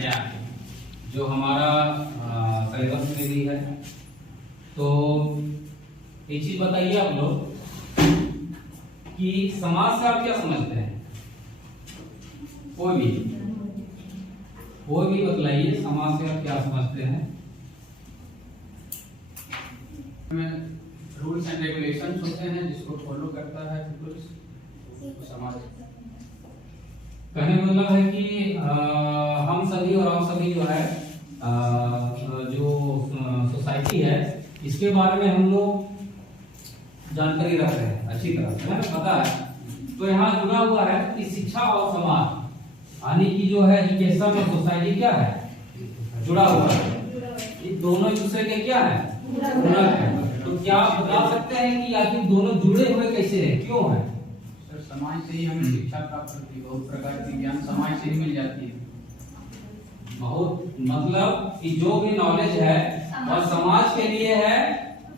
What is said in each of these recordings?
जो हमारा सिलेबस में भी है। तो एक चीज बताइए आप लोग कि समाज से आप क्या समझते हैं? कोई भी बतलाइए, समाज से आप क्या समझते हैं? रूल्स एंड रेगुलेशंस होते हैं जिसको फॉलो करता है समाज। कहने का मतलब है कि हम सभी और आप सभी जो है जो सोसाइटी है इसके बारे में हम लोग जानकारी रख रहे हैं अच्छी तरह से, हमें पता है। तो यहाँ जुड़ा हुआ है कि शिक्षा और समाज यानी कि जो है एजुकेशन और सोसाइटी क्या है, जुड़ा हुआ है। ये दोनों एक दूसरे के क्या है, पूरक है। तो क्या आप बता सकते हैं कि आखिर दोनों जुड़े हुए कैसे हैं, क्यों है? सर समाज से ही हमें शिक्षा प्राप्त होती है, बहुत प्रकार की ज्ञान समाज से ही मिल जाती है। बहुत मतलब कि जो भी नॉलेज है और समाज के लिए है,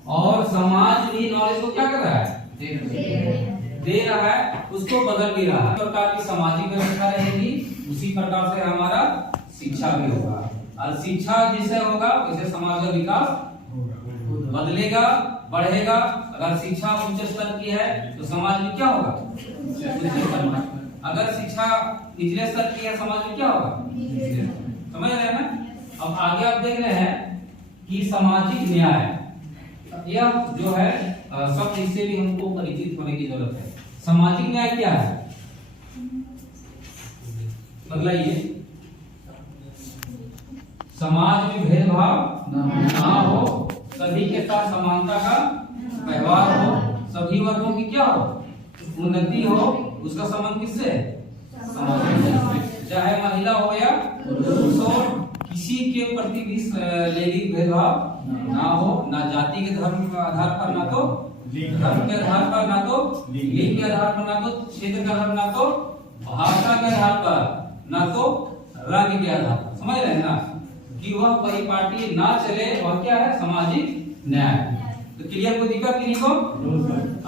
और समाज भी नॉलेज को क्या कर रहा है, दे रहा है, उसको बदल भी रहा है। प्रकार की सामाजिक व्यवस्था रहेगी, उसी प्रकार से हमारा शिक्षा भी होगा। और शिक्षा जिससे होगा वैसे समाज का विकास बदलेगा, बढ़ेगा। अगर शिक्षा उच्च स्तर की है तो समाज में क्या होगा, अगर शिक्षा निचले स्तर की है समाज में क्या होगा, समझ रहे हैं ना? अब आगे आप देख रहे हैं कि सामाजिक न्याय, यह जो है सब इससे भी हमको परिचित होने की जरूरत है। सामाजिक न्याय क्या है, बतलाइए। समाज में भेदभाव ना हो, सभी के साथ समानता का व्यवहार हो, सभी वर्गों की क्या हो, उन्नति हो। उसका संबंध किससे है, समाज से। चाहे महिला हो या पुरुष हो, किसी के प्रति भी लैंगिक भेदभाव ना हो, ना जाति के धर्म के आधार पर, ना तो धर्म के आधार पर, ना तो लिंग के आधार पर, ना तो क्षेत्र के आधार, ना तो भाषा के आधार पर, ना तो रंग के आधार पर। समझ रहे हैं ना कि वह परिपाटी ना चले, वह क्या है, सामाजिक न्याय। तो क्लियर, कोई दिक्कत नहीं को?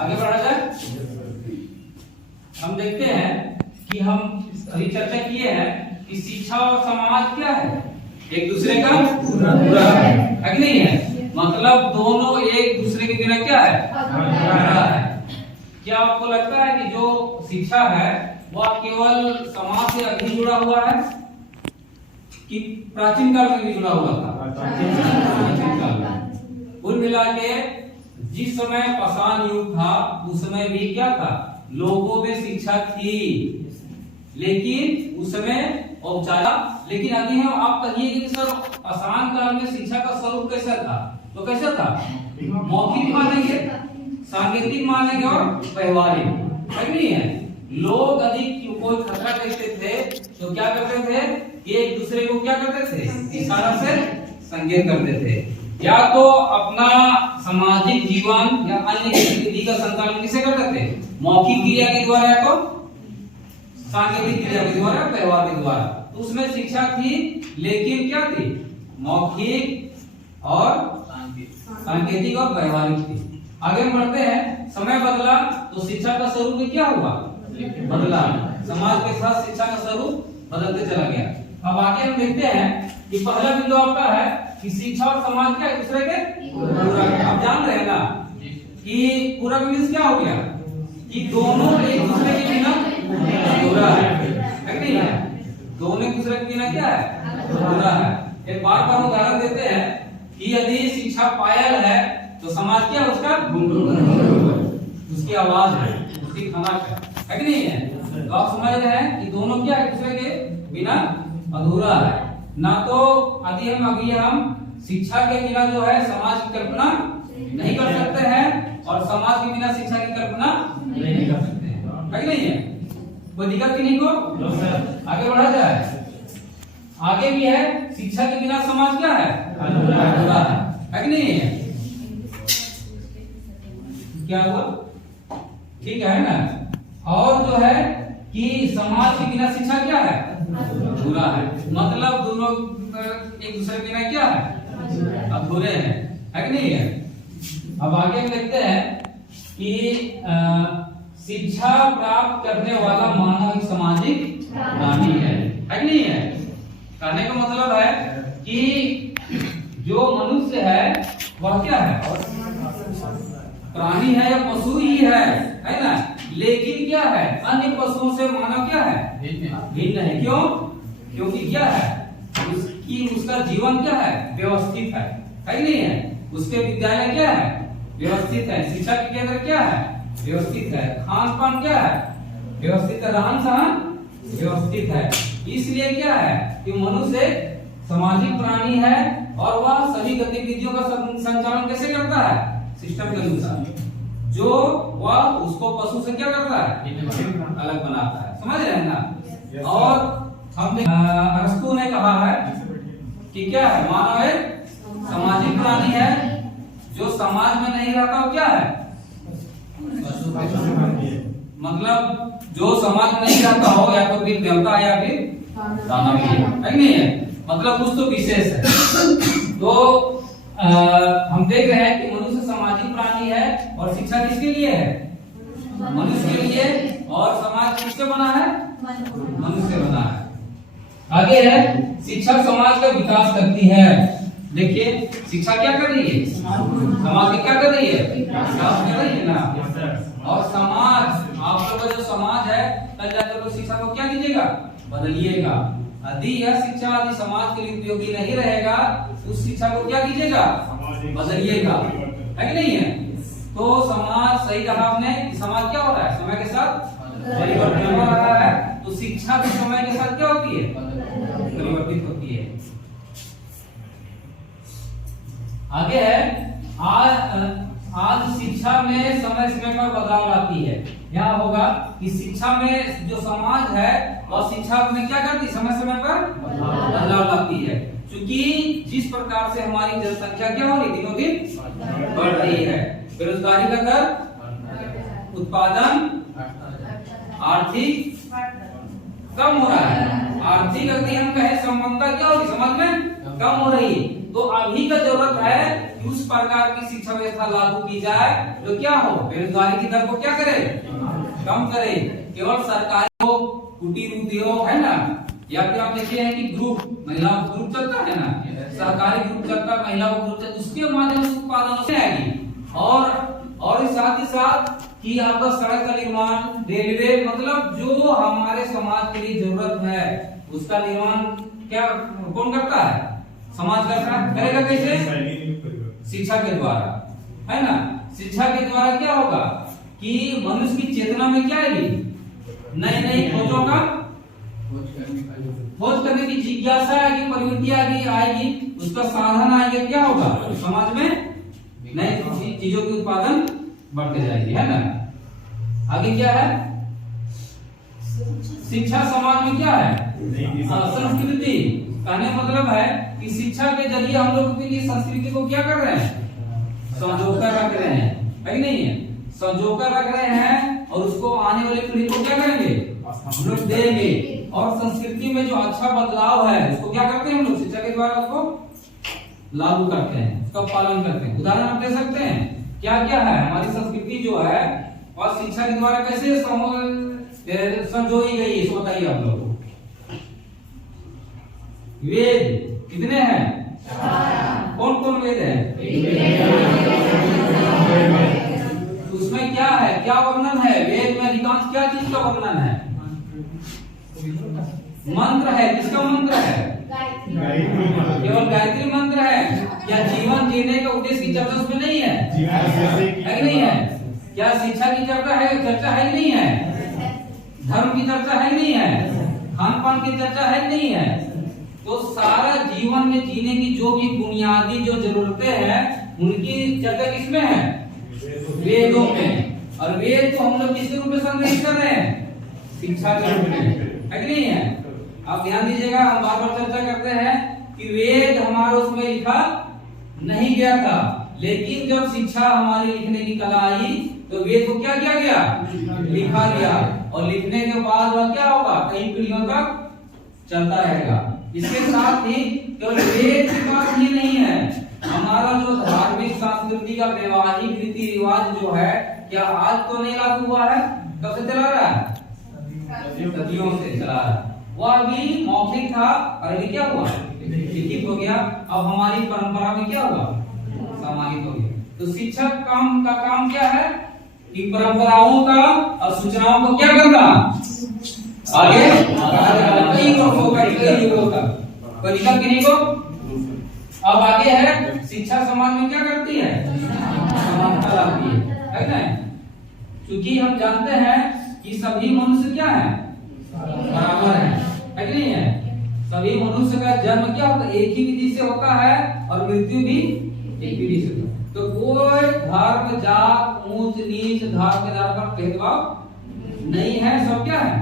आगे बढ़ा जाए। हम देखते हैं कि हम अभी चर्चा किए हैं कि शिक्षा और समाज क्या है, एक दूसरे का पूरक है कि नहीं है? मतलब दोनों एक दूसरे के बिना क्या है, अधूरा है। क्या आपको लगता है कि जो शिक्षा है वह केवल समाज से अभी जुड़ा हुआ है कि प्राचीन काल में भी जुड़ा हुआ था? प्राचीन काल में। कुल मिला के जिस समय पाषाण युग था उस समय भी क्या था, लोगों में शिक्षा थी, लेकिन उस समय औपचारिक। लेकिन अभी हम आप कहिए कि सर पाषाण काल में शिक्षा का स्वरूप कैसा था, तो कैसा था, मौखिक मानेंगे, सांकेतिक मानेंगे और व्यवहारिक, है नहीं है? लोग अधिक कोई खतरा देखते थे तो क्या करते थे, एक दूसरे को क्या करते थे, इशारा से संकेत करते थे। या तो अपना सामाजिक जीवन या अन्य गतिविधि का संचालन किसे करते थे, मौखिक क्रिया के द्वारा या तो सांकेतिक क्रिया के द्वारा, व्यवहार के द्वारा। तो उसमें शिक्षा थी, लेकिन क्या थी, मौखिक और सांकेतिक और व्यवहारिक थी। आगे बढ़ते हैं, समय बदला तो शिक्षा का स्वरूप क्या हुआ, बदला। समाज के साथ शिक्षा का स्वरूप बदलते चला गया। अब आगे हम देखते हैं कि पहला बिंदु आपका है कि शिक्षा और समाज क्या एक दूसरे के पूरक। आप जान रहे हैं ना कि पूरक मींस क्या हो गया, कि दोनों एक दूसरे के बिना अधूरा है कि नहीं है? दोनों एक दूसरे के बिना क्या है, अधूरा है। एक बार बार उदाहरण देते हैं कि यदि शिक्षा पायल है तो समाज क्या, उसका उसकी आवाज है, उसकी खनक है कि नहीं है? तो आप समझ रहे हैं कि दोनों क्या एक दूसरे के बिना अधूरा है। ना तो अभी हम शिक्षा के बिना जो है समाज की कल्पना नहीं कर सकते हैं, और समाज के बिना शिक्षा की कल्पना नहीं कर सकते हैं, है कि नहीं है? कोई दिक्कत की नहीं को? आगे बढ़ा जाए। आगे भी है, शिक्षा के बिना समाज क्या है, अधूरा है कि नहीं है? क्या हुआ, ठीक है ना? और जो है कि समाज के बिना शिक्षा क्या है, अधूरा है। मतलब दोनों एक दूसरे के बिना क्या है, अधूरे हैं, है कि नहीं है? अब आगे देखते हैं कि शिक्षा प्राप्त करने वाला मानव एक सामाजिक प्राणी है कि नहीं है? कहने का मतलब जो मनुष्य है वह क्या है? प्राणी है या पशु ही है ना? लेकिन क्या है, अन्य पशुओं से मानव क्या है? भिन्न है। क्यों? क्योंकि क्या है, उसका जीवन क्या है? व्यवस्थित है कि नहीं है? उसके विद्यालय क्या है? व्यवस्थित है। शिक्षा के केंद्र क्या है? व्यवस्थित है। खान पान क्या है? व्यवस्थित है। रहन सहन व्यवस्थित है। इसलिए क्या है कि मनुष्य सामाजिक प्राणी है और वह सभी गतिविधियों का संचालन कैसे करता है? सिस्टम के अनुसार। जो वह उसको पशु से क्या करता है? अलग बनाता है। समझ रहे हैं ना? और हमने अरस्तु ने कहा है कि क्या है, मानव एक सामाजिक प्राणी है। जो समाज में नहीं रहता वो क्या है? मतलब जो समाज में नहीं रहता हो या तो फिर देवता या फिर दानव है कि नहीं है? मतलब कुछ तो विशेष है। तो हम देख रहे हैं कि मनुष्य सामाजिक प्राणी है और शिक्षा किसके लिए है? मनुष्य के लिए। और समाज किससे बना है? मनुष्य से बना है। आगे है, शिक्षा समाज का विकास करती है। देखिए शिक्षा क्या कर रही है? समाज की क्या कर रही है? विकास कर रही है ना। और समाज, आप लोग का जो समाज है, कल जाकर तो शिक्षा को क्या कीजिएगा? बदलिएगा। यदि यह शिक्षा आदि समाज के लिए उपयोगी नहीं रहेगा, उस शिक्षा को क्या कीजिएगा? बदलिएगा। है कि नहीं है? तो समाज सही कहा आपने कि समाज क्या हो रहा है? समय के साथ परिवर्तन हो रहा है। तो शिक्षा भी समय के साथ क्या होती है? परिवर्तित होती है। आगे है, आज शिक्षा में समय समय पर बदलाव लाती है। यहाँ होगा कि शिक्षा में जो समाज है और शिक्षा में क्या करती? समय समय पर बदलाव लाती है। क्योंकि जिस प्रकार से हमारी जनसंख्या क्या हो रही, दिनों दिन बढ़ रही है, बेरोजगारी का दर, उत्पादन, आर्थिक कम हो रहा है। आर्थिक गति हम कहें संबंधता क्या हो रही, समाज में कम हो रही। तो अभी का जरूरत है कि उस प्रकार की शिक्षा व्यवस्था लागू की जाए जो क्या हो, बेरोजगारी की दर को क्या करे? कम करे। केवल सरकारी हो, कुटीर उद्योग है ना, या फिर आप देखिए हैं कि ग्रुप, महिलाओं का ग्रुप चलता है ना, सरकारी ग्रुप चलता है, महिलाओं का ग्रुप चलता है, उसके माध्यम से उत्पादन से आएगी। और साथ ही साथ कि आपका सड़क का निर्माण, रेलवे, मतलब जो हमारे समाज के लिए जरूरत है उसका निर्माण क्या कौन करता है? समाज करता है। करेगा कैसे? शिक्षा के द्वारा, है ना। शिक्षा के द्वारा क्या होगा कि मनुष्य की चेतना में क्या आएगी? नई नई खोजों का खोज करने की जिज्ञासा आएगी, प्रवृत्ति आएगी, उसका साधन आएगा। क्या होगा? समाज में नई चीजों की उत्पादन बढ़ते जाएगी, है ना। आगे क्या है? शिक्षा समाज में क्या है? संस्कृति। कहने मतलब है कि शिक्षा के जरिए हम लोग के लिए संस्कृति को क्या कर रहे हैं? संजोकर रख रहे हैं, है कि नहीं है? संजोकर रख रहे हैं और उसको आने वाली पीढ़ी को क्या करेंगे? हम लोग देंगे। और संस्कृति में जो अच्छा बदलाव है उसको क्या करते हैं हम लोग? शिक्षा के द्वारा उसको लागू करते हैं, उसका पालन करते हैं। उदाहरण आप दे सकते हैं क्या क्या है हमारी संस्कृति जो है और शिक्षा के द्वारा कैसे संजोई गई है, बताइए आप लोग। वेद कितने हैं? कौन कौन वेद है? उसमें क्या है, क्या वर्णन है? वेद में अधिकांश क्या चीज का वर्णन है? मंत्र है। किसका मंत्र है? केवल गायत्री मंत्र है। क्या जीवन जीने का उद्देश्य की चर्चा उसमें नहीं है? है कि नहीं है? क्या शिक्षा की चर्चा है कि नहीं है? धर्म की चर्चा है कि नहीं है? खान पान की चर्चा है कि नहीं है? तो सारा जीवन में जीने की जो भी बुनियादी जो जरूरतें हैं उनकी चर्चा किसमें है? वेदों में। और वेद को हम लोग किसके रूप में संग्रहित कर रहे हैं? शिक्षा के रूप में, है कि नहीं है? आप ध्यान दीजिएगा, हम बार बार चर्चा करते हैं कि वेद हमारे उसमें लिखा नहीं गया था, लेकिन जब शिक्षा हमारी लिखने की कला आई तो वेद को क्या किया गया? लिखा गया। और लिखने के बाद वह क्या होगा? कई पीढ़ियों तक चलता रहेगा। इसके साथ ही केवल वेद की बात ही नहीं है, हमारा जो धार्मिक सांस्कृतिक का वैवाहिक रीति रिवाज जो है, क्या आज तो नहीं लागू हुआ है? कब से चला रहा है? सदियों से चला रहा है। वह अभी मौखिक था और अभी क्या हुआ, लिखित हो गया। अब हमारी परंपरा में क्या हुआ, सामायिक हो गया। तो शिक्षक का काम क्या है कि परंपराओं का और सूचनाओं को क्या करना, आगे कई वर्षों का, कई युगों का परिचय किन्हीं को। अब आगे है शिक्षा समाज में क्या करती है, समानता लाती है ना। क्योंकि हम जानते हैं कि सभी मनुष्य क्या है, बराबर है कि नहीं है। सभी मनुष्य का जन्म क्या होता है, एक ही विधि से होता है और मृत्यु भी एक विधि से होता है। तो कोई धर्म, जात, ऊंच नीच, धर्म के आधार पर भेदभाव नहीं है, सब क्या है,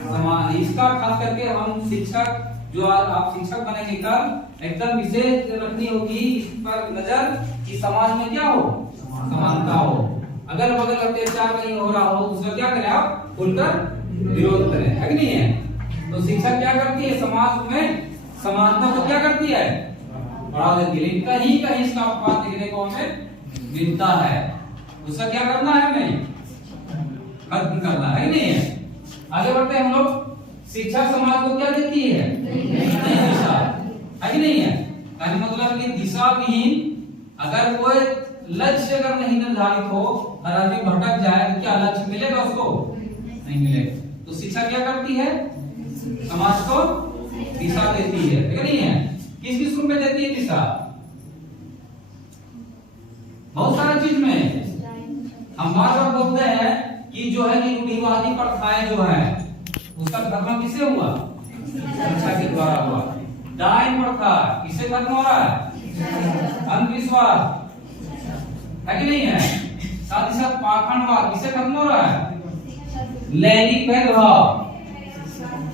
समान। इसका खास करके हम शिक्षक जो आप शिक्षक बने के कल एकदम विशेष रखनी होगी इस पर नजर कि समाज में क्या हो, समानता हो। अगर बगल अत्याचार कहीं हो रहा हो उसका क्या करें, आप खुलकर विरोध करें, है कि नहीं है। तो शिक्षा क्या करती है, समाज में समानता को क्या करती है, बढ़ा देती है। लेकिन कहीं कहीं इसका अपवाद देखने को हमें मिलता है, उसका क्या करना है, हमें खत्म करना है कि नहीं है। आगे बढ़ते हैं हम लोग। शिक्षा समाज को क्या देती है, दिशा, है कि नहीं है। यानी मतलब कि दिशा विहीन अगर कोई लक्ष्य अगर नहीं निर्धारित हो और आदमी भटक जाए तो क्या लक्ष्य मिलेगा उसको, नहीं मिलेगा। तो शिक्षा क्या करती है, समाज को दिशा देती है कि नहीं है। किस किस रूप में देती है दिशा, बहुत सारी चीज में। हम बार बार बोलते हैं कि जो है कि रूढ़िवादी प्रथाएं जो है उसका खत्म किससे हुआ, शिक्षा के द्वारा हुआ। डायन प्रथा किससे खत्म हो रहा है, अंधविश्वास, है कि नहीं है। साथ ही साथ पाखंडवाद किससे खत्म हो रहा है, लैंगिक भेदभाव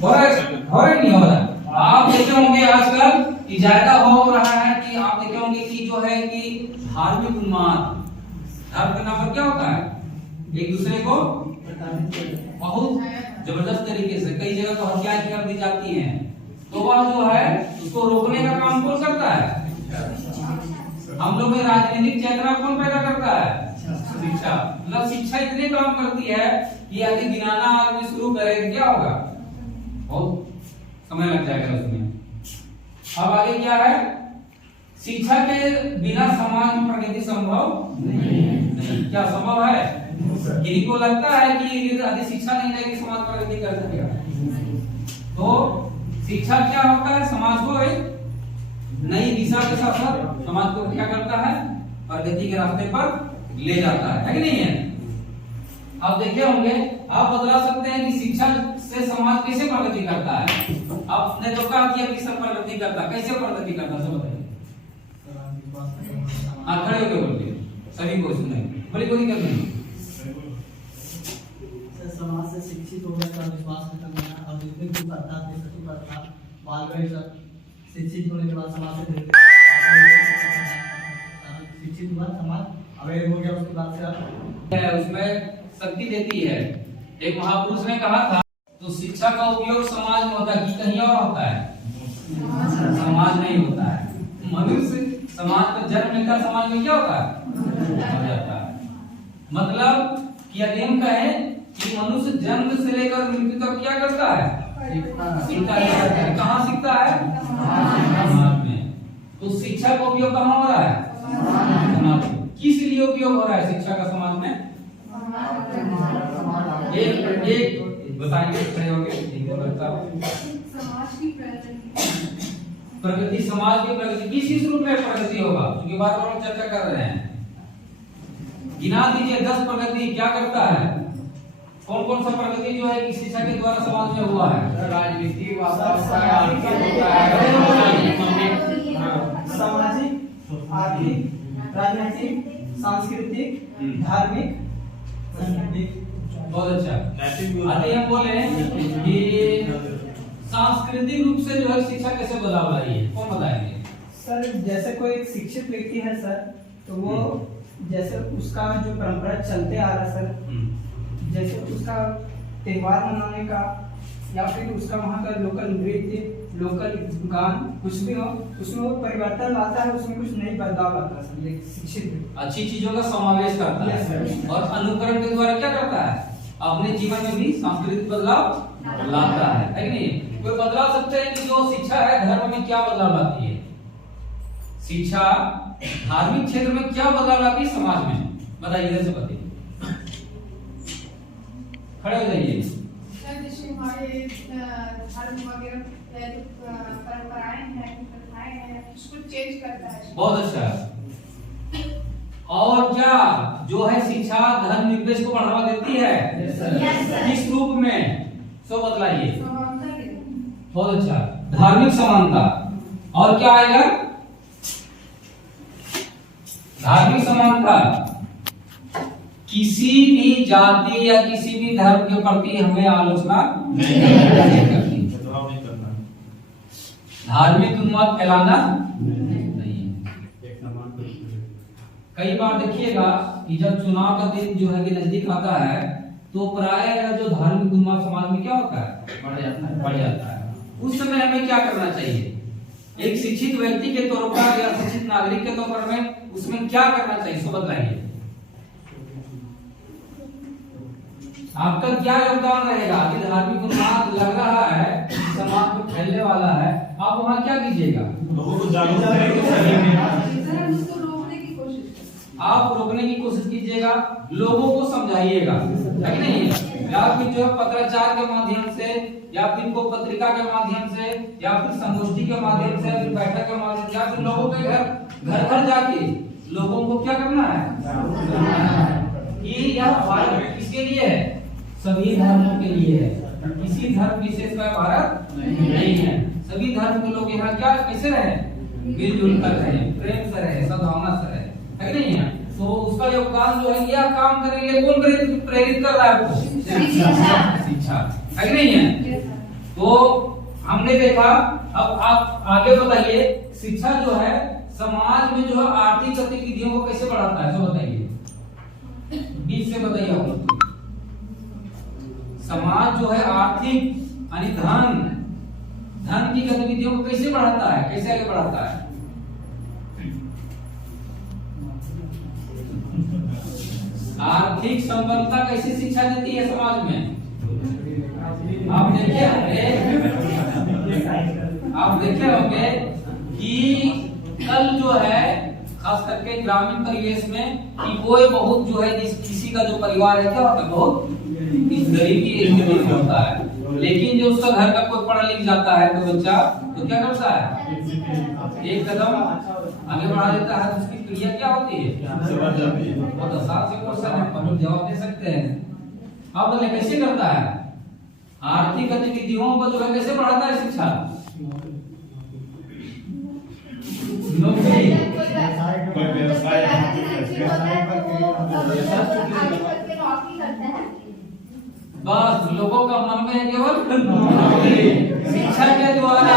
हो नहीं हो रहा। आप देखे होंगे आजकल कि ज्यादा हो रहा है कि आप देखे होंगे कि जो है कि धार्मिक उन्माद, धर्म के नाम पर क्या होता है, एक दूसरे को बहुत जबरदस्त तरीके से कई जगह तो हत्याएं कर दी जाती हैं। तो वह जो है उसको रोकने का काम कौन करता है, हम लोग में राजनीतिक चेतना कौन पैदा करता है, शिक्षा। मतलब शिक्षा इतने काम करती है कि यदि गिनाना आदमी शुरू करे तो क्या होगा, बहुत समय लग जाएगा उसमें। अब आगे क्या है, शिक्षा के बिना समाज में प्रगति संभव नहीं। क्या संभव है, किसी को लगता है कि यदि शिक्षा नहीं रहेगी समाज प्रगति कर सकेगा। तो शिक्षा क्या होता है, समाज को एक नई दिशा के साथ साथ समाज को क्या करता है, प्रगति के रास्ते पर ले जाता है कि नहीं है। आप देखे होंगे, आप बतला सकते हैं कि शिक्षा से समाज कैसे प्रगति करता है। आपने तो कहा कि किस प्रगति करता है, कैसे प्रगति करता है, सब बताइए। खड़े होकर बोलिए, सभी को सुनाइए, बड़ी कोई दिक्कत नहीं। समाज से शिक्षित हो गया तो विश्वास खत्म होना और जितने भी प्रथा थे सती प्रथा बाल गए सब शिक्षित होने के बाद समाज से शिक्षित हुआ, समाज अवेयर हो गया, उसके बाद से उसमें शक्ति देती है। एक महापुरुष ने कहा था, तो शिक्षा का उपयोग समाज में होता है कि कहीं और होता है, समाज नहीं होता है। मनुष्य समाज में जन्म लेकर समाज में क्या होता है, हो जाता है। मतलब कि यदि हम कहें कि मनुष्य जन्म से लेकर मृत्यु तक क्या करता है, सीखता है। कहाँ सीखता है, समाज में। तो शिक्षा का उपयोग कहाँ हो रहा है, समाज में। किस लिए उपयोग हो रहा है शिक्षा का समाज में, एक बताइए, खड़े होके समाज की प्रगति, समाज की प्रगति किस रूप में प्रगति होगा, क्योंकि बार बार चर्चा कर रहे हैं। गिना दीजिए 10 प्रगति क्या करता है, कौन कौन सा प्रगति जो है शिक्षा के द्वारा समाज में हुआ है। राजनीति, सामाजिक, आर्थिक, राजनीतिक, सांस्कृतिक, धार्मिक, बहुत अच्छा। आते हम बोले कि सांस्कृतिक रूप से जो है शिक्षा कैसे बदलाव लाई है, कौन बताएंगे। सर जैसे कोई एक शिक्षित व्यक्ति है सर, तो वो जैसे उसका जो परंपरा चलते आ रहा है सर, जैसे उसका त्योहार मनाने का या फिर उसका वहाँ का लोकल नृत्य, लोकल गान कुछ भी हो, उसमें वो परिवर्तन लाता है, उसमें कुछ नई बदलाव लाता है सर। एक शिक्षित अच्छी चीजों का समावेश करता है और अनुकरण के द्वारा क्या करता है, अपने जीवन में भी सांस्कृतिक बदलाव लाता है कि नहीं। कोई बदला सकते हैं कि जो शिक्षा है धर्म में क्या बदलाव लाती है? शिक्षा धार्मिक क्षेत्र में क्या बदलाव लाती है समाज में? बताइए, इधर से बताइए, खड़े हो जाइए। जैसे हमारे धर्म वगैरह परंपराएं हैं, प्रथाएं हैं, उसको चेंज करता है। बहुत अच्छा। और क्या जो है शिक्षा धर्म निर्देश को बढ़ावा देती है? किस रूप में? सो बतलाइए। बहुत अच्छा, धार्मिक समानता। और क्या आएगा? धार्मिक समानता। किसी भी जाति या किसी भी धर्म के प्रति हमें आलोचना नहीं करनी, धार्मिक उन्माद फैलाना नहीं। कई बार देखिएगा कि जब चुनाव का दिन जो है कि नजदीक आता है तो प्राय जो धार्मिक उन्माद समाज में क्या होता है? बढ़ जाता है। उस समय हमें क्या करना चाहिए? एक शिक्षित व्यक्ति के तौर पर या शिक्षित नागरिक के तौर पर हमें उसमें क्या करना चाहिए? सो बताइए, आपका क्या योगदान रहेगा? कि धार्मिक उन्माद लग रहा है, समाज में फैलने वाला है, आप वहां क्या कीजिएगा? लोगों को जागरूक आप रोकने की कोशिश कीजिएगा, लोगों को समझाइएगा, है कि नहीं? या फिर जो पत्राचार के माध्यम से, या फिर को पत्रिका के माध्यम से, या फिर संगोष्ठी के माध्यम से, या फिर बैठक के माध्यम से, या फिर लोगों के घर घर जाके लोगों को क्या करना है? ये यह किसके लिए है? सभी धर्मों के लिए है। किसी धर्म विशेष का भारत नहीं है। सभी धर्म के लोग यहाँ क्या कैसे रहे? मिलजुल कर रहे, प्रेम से रहे, सद्भावना से रहे, है कि नहीं है? तो उसका योगदान जो है, यह काम करेंगे कौन प्रेरित कर रहा है आपको? शिक्षा, है कि नहीं है? तो हमने देखा। अब आप आगे बताइए, शिक्षा जो है समाज में जो है आर्थिक गतिविधियों को कैसे बढ़ाता है? तो बताइए, बीच से बताइए आप लोग। समाज जो है आर्थिक यानी धन की गतिविधियों को कैसे बढ़ाता है? कैसे आगे बढ़ाता है? आर्थिक संपन्नता कैसे शिक्षा देती है समाज में? आप देखे होंगे कि कल जो है खास करके ग्रामीण परिवेश में कि कोई बहुत जो है किसी का जो परिवार है क्या होता है, बहुत गरीबी स्थिति में होता है, लेकिन जो उसका घर का कोई पढ़ा लिख जाता है कोई बच्चा, तो क्या करता है? एक कदम आगे बढ़ा देता है। उसकी क्रिया क्या होती है? बहुत आसान से क्वेश्चन है, हम लोग जवाब दे सकते हैं। आप बोले कैसे करता है? आर्थिक गतिविधियों को जो है कैसे बढ़ाता है शिक्षा? नौकरी, बस लोगों का मन में है केवल शिक्षा के द्वारा।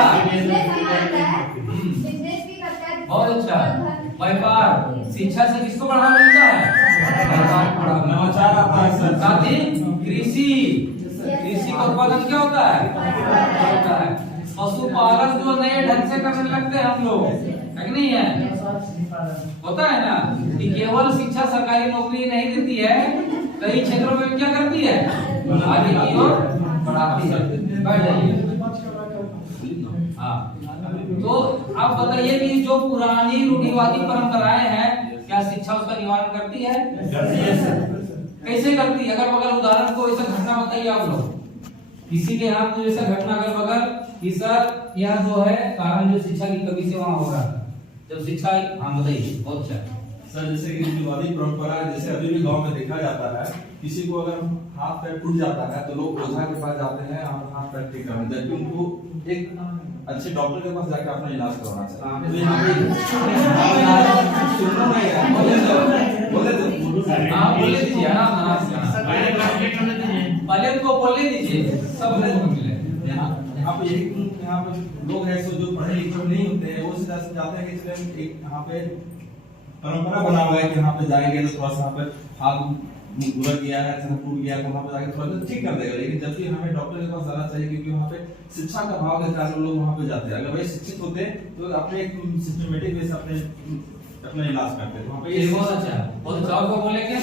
बहुत अच्छा, व्यापार। शिक्षा से किसको बढ़ावा मिलता है? नवाचार आता है। साथ ही कृषि का उत्पादन क्या होता है? पशुपालन जो नए ढंग से करने लगते हैं हम लोग, है कि नहीं है? होता है ना कि केवल शिक्षा सरकारी नौकरी नहीं देती है, कई क्षेत्रों में क्या करती है? आगे की ओर बढ़ाती है। बैठ जाइए। हाँ, तो आप बताइए कि जो पुरानी रूढ़िवादी परंपराएं हैं, क्या शिक्षा उसका निवारण करती है? कैसे करती है? अगर बगल उदाहरण को ऐसा घटना बताइए आप लोग, किसी के यहाँ कोई ऐसा घटना अगर बगल कि सर यह जो है कारण जो शिक्षा की कमी से वहाँ हो रहा था, जब शिक्षा। हाँ बताइए। बहुत अच्छा सर, जैसे कि रूढ़िवादी परंपरा जैसे अभी भी गांव में देखा जाता है, किसी को अगर हाथ पैर टूट जाता है तो लोग ओझा के पास जाते हैं और हाथ पैर ठीक कराने, जबकि उनको एक अच्छे डॉक्टर के पास जाकर अपना इलाज करवाना चाहिए। तो यहाँ पे सुनना नहीं है, बोले दीजिए, पहले तो बोलने दीजिए, सब यहाँ पे लोग हैं जो पढ़े लिखे नहीं होते हैं, वो सीधा से जाते हैं कि एक यहाँ पे परंपरा बना हुआ है कि यहाँ पे जाएंगे तो थोड़ा सा यहाँ पे हाथ उलट गया है, टूट गया है, तो वहाँ पे जाके थोड़ा सा ठीक कर देगा। लेकिन जबकि हमें डॉक्टर के पास जाना चाहिए, क्योंकि वहाँ पे शिक्षा का अभाव के कारण लोग वहाँ पे जाते हैं। अगर भाई शिक्षित होते तो अपने एक सिस्टमेटिक वे से अपना इलाज करते। वहाँ पे बहुत अच्छा, बहुत अच्छा। आपको बोलेंगे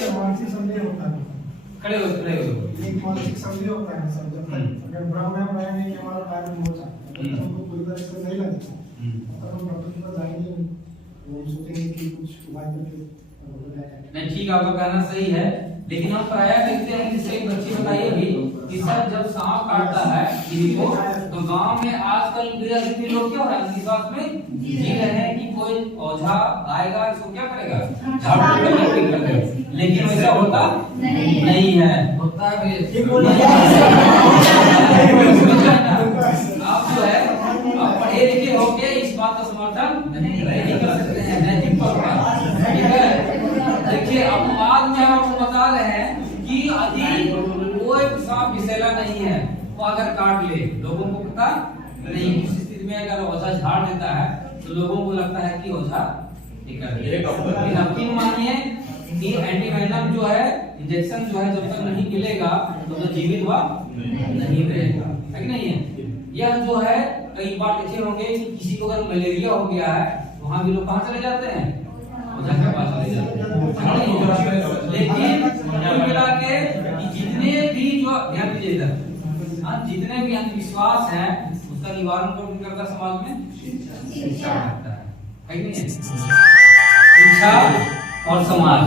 खड़े हो खड़े हो। एक मानसिक समझ होता है सर, जब तक अगर भ्रम में रहेंगे कि हमारा कार्य हो जाता है, हमको पूरी तरह से नहीं लगता, तब हम डॉक्टर के पास जाएंगे नहीं, वो सोचेंगे कि कुछ उपाय करके नहीं ठीक, आपका कहना सही है, लेकिन हम प्रायः देखते हैं, जैसे एक बच्ची बताइए भी कि सर जब सांप काटता है किसी को, तो गांव में आजकल भी लोग क्या हो रहा है, विश्वास में जी रहे हैं कि कोई ओझा आएगा इसको क्या करेगा, झाड़ फूक कर कर देगा, लेकिन वैसा होता नहीं है, होता है आप जो है आप पढ़े लिखे होके इस बात का समर्थन नहीं कर सकते हैं नैतिक तौर पर, ठीक है। देखिए अपवाद में हम आपको बता रहे हैं कि यदि कोई सांप विषैला नहीं है वो अगर काट ले, लोगों को पता नहीं, उस स्थिति में अगर ओझा झाड़ देता है तो लोगों को लगता है कि ओझा ठीक है। लेकिन यकीन मानिए कि एंटीवेनम जो है, इंजेक्शन जो है, जब तक नहीं मिलेगा तो जीवित हुआ नहीं रहेगा, है कि नहीं है। यह जो है कई बार देखे होंगे कि किसी को अगर मलेरिया हो गया है, वहां भी लोग कहाँ चले जाते हैं, ओझा के पास चले जाते हैं। लेकिन कुल मिला के जितने भी जो ध्यान दीजिए इधर, जितने भी अंधविश्वास है उसका निवारण कौन करता है समाज में, शिक्षा करता है कि नहीं है। शिक्षा और समाज,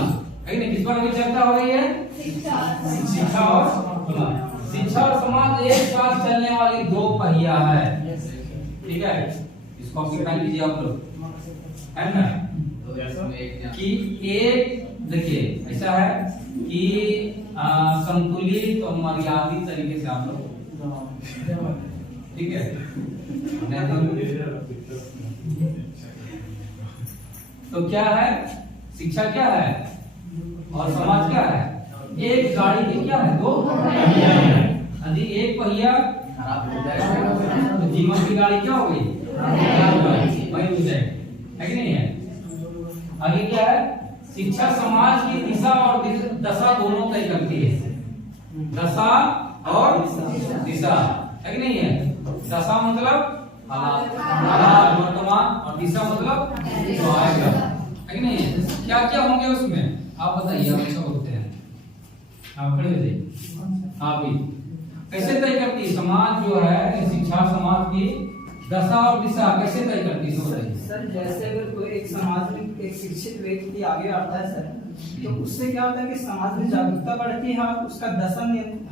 है कि नहीं, किस पर अभी चर्चा हो रही है, शिक्षा और समाज। शिक्षा और समाज एक साथ चलने वाली दो पहिया है, ठीक है। इसको निकाल लीजिए आप लोग, है ना, कि एक देखिए ऐसा है कि संतुलित और मर्यादित तरीके से आप लोग, ठीक है। तो क्या है, शिक्षा क्या है और समाज क्या है। एक गाड़ी के क्या है, दो पहिया है। यदि एक पहिया खराब हो जाए तो जीवन की गाड़ी क्या हो गई, वही हो जाएगी, है कि नहीं है। आगे क्या है, शिक्षा समाज की दिशा और दशा दोनों तय करती है, दशा और दिशा, है कि नहीं है। दशा मतलब हालात वर्तमान, और दिशा मतलब जो आएगा, है कि नहीं है। क्या क्या होंगे उसमें आप बताइए, आप अच्छा बोलते हैं, आप खड़े हो जाइए। आप भी कैसे तय करती है समाज जो है, शिक्षा समाज की दशा और दिशा कैसे तय करती है सर। जैसे अगर कोई एक समाज में एक शिक्षित व्यक्ति आगे आता है सर, तो उससे क्या होता है कि समाज में जागरूकता बढ़ती है और उसका दशा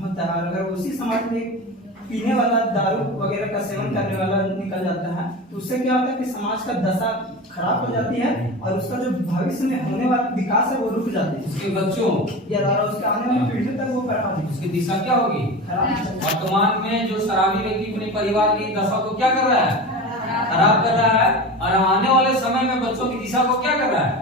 होता है। अगर उसी समाज में पीने वाला, दारू वगैरह का सेवन करने वाला निकल जाता है, तो उससे क्या होता है कि समाज का दशा खराब हो जाती है और उसका जो भविष्य में होने वाला विकास है वो रुक जाती है। उसके बच्चों या उसके आने वाली पीढ़ी तक वो कर पाती है, उसकी दिशा क्या होगी, खराब। वर्तमान में जो शराबी व्यक्ति अपने परिवार की दशा को क्या कर रहा है, खराब कर रहा है, और आने वाले समय में बच्चों की दिशा को क्या कर रहा है।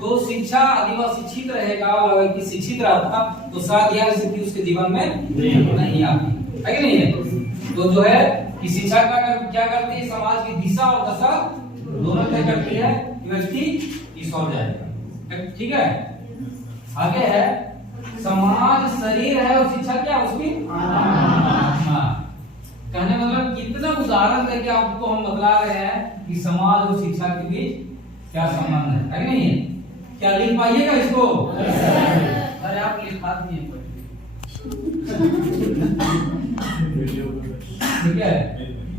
तो शिक्षा, यदि वह शिक्षित रहेगा, वह व्यक्ति शिक्षित रहता तो शायद यह स्थिति उसके जीवन में नहीं आती, है कि नहीं है। तो जो है कि शिक्षा क्या करती है, समाज की दिशा और दशा दोनों तय करती है, व्यक्ति इस ओर जाएगा, ठीक है। आगे है समाज शरीर है और शिक्षा क्या उसकी आत्मा। कहने मतलब कितना उदाहरण देके आपको हम बतला रहे हैं कि समाज और शिक्षा के बीच क्या संबंध है कि नहीं है। क्या लिख पाइएगा इसको, अरे आप लिखा दिए, ठीक है।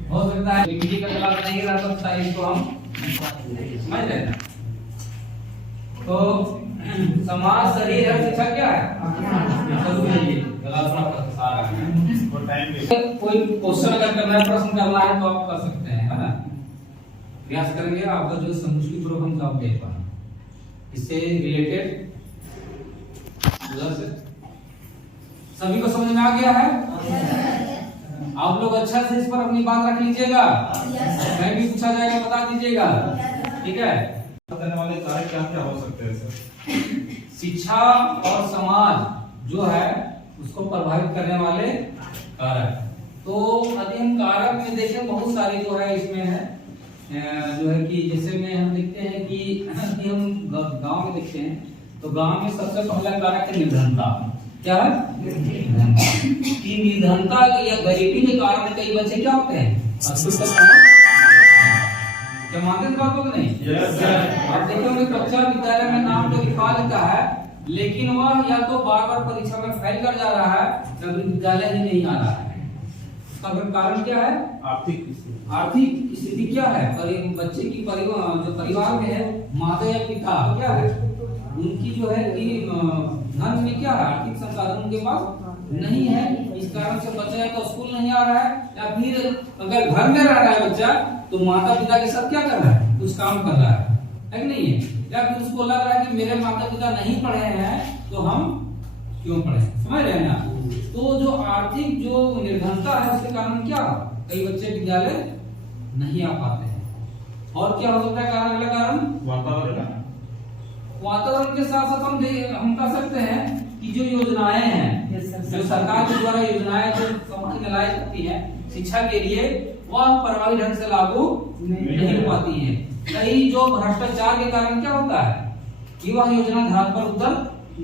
हो सकता है पीपीटी का क्लास नहीं रह सकता है, इसको हम समझ रहे हैं। तो समाज शरीर है, शिक्षा क्या है, कोई क्वेश्चन अगर करना है, प्रश्न करना है तो आप कर सकते हैं, है ना। प्रयास करेंगे आपका जो संतुष्टि पूर्वक हम जवाब दे पाए। इससे रिलेटेड सभी को समझ में आ गया है। आप लोग अच्छा से इस पर अपनी बात रख लीजिएगा, कहीं भी पूछा जाएगा बता दीजिएगा, ठीक है। करने वाले कार्य क्या क्या हो सकते हैं सर। शिक्षा और समाज जो है उसको प्रभावित करने वाले कारक। तो यदि हम कारक में देखें, बहुत सारे जो है इसमें है, जो है कि जैसे में हम देखते हैं कि हम गांव में देखते हैं, तो गांव में सबसे पहला कारक है निर्धनता। क्या है, कि निर्धनता या गरीबी के कारण कई बच्चे क्या होते हैं, क्या मानते हैं बात को नहीं। आप देखोगे कक्षा विद्यालय में नाम तो लिखा लेता है, लेकिन वह या तो बार बार परीक्षा में फेल कर जा रहा है या फिर विद्यालय ही नहीं आ रहा है। उसका कारण क्या है? आर्थिक स्थिति क्या है? बच्चे की जो परिवार में है, माता या पिता क्या है, उनकी जो है कि धन में क्या है, आर्थिक संसाधन उनके पास नहीं है। इस कारण से बच्चा या तो स्कूल नहीं आ रहा है, या फिर अगर घर में रह रहा है बच्चा तो माता पिता के साथ क्या कर रहा है, कुछ काम कर रहा है कि नहीं है? या फिर उसको लग रहा है कि मेरे माता पिता नहीं पढ़े हैं तो हम क्यों पढ़े, समझ रहे हैं ना? तो जो आर्थिक जो निर्धनता है उसके कारण क्या, कई बच्चे विद्यालय नहीं आ पाते हैं। और क्या हो सकता है कारण? अगला कारण वातावरण के साथ साथ हम कह सकते हैं कि जो योजनाएं हैं, जो सरकार के द्वारा योजनाएं जो समाज में लाई जाती है शिक्षा के लिए, वह प्रभावी ढंग से लागू नहीं हो पाती है। कई जो भ्रष्टाचार के कारण क्या होता है कि वह योजना ध्यान पर उतर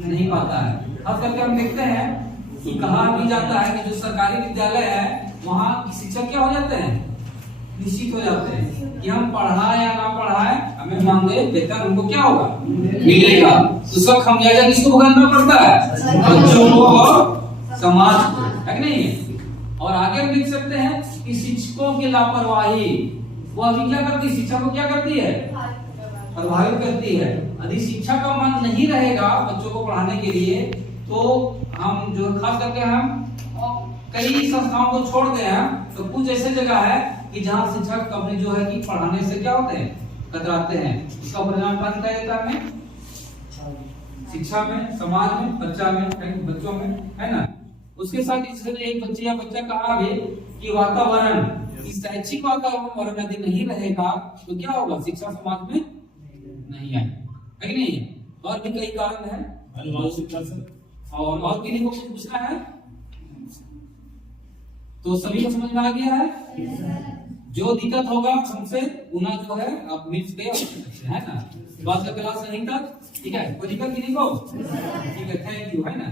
नहीं पाता है। खास करके हम देखते हैं कि कहा भी जाता है कि जो सरकारी विद्यालय है वहाँ शिक्षक क्या हो जाते हैं, निश्चित हो जाते हैं कि हम पढ़ाए या ना पढ़ाए, हमें मानदेय वेतन हमको क्या होगा, मिलेगा। उसका खमियाजा किसको भुगतना पड़ता है? बच्चों को और समाज को, है कि नहीं? और आगे हम देख सकते हैं कि शिक्षकों की लापरवाही, वो अभी क्या करती है, शिक्षा को क्या करती है, प्रभावित करती है। यदि शिक्षा का मन नहीं रहेगा बच्चों को पढ़ाने के लिए, तो हम जो खास करके हम कई संस्थाओं को छोड़ गए हैं, तो कुछ ऐसे जगह है कि जहाँ शिक्षक अपने जो है कि पढ़ाने से क्या होते हैं, कतराते हैं। इसका परिणाम क्या दिखाई देता है हमें? शिक्षा में, समाज में, बच्चों में, है ना? उसके साथ एक बच्चे या बच्चा कहा भी कि वातावरण, शैक्षिक वातावरण यदि नहीं रहेगा तो क्या होगा, शिक्षा समाज में नहीं आएगी, है कि नहीं? और भी कई कारण है, और किन्हीं को कुछ पूछना है तो सभी को समझ में आ गया है। जो दिक्कत होगा हमसे गुना जो है आप मिल के है ना, बात का क्लास नहीं था, ठीक है? कोई दिक्कत किन्हीं को? ठीक है, थैंक यू, है ना?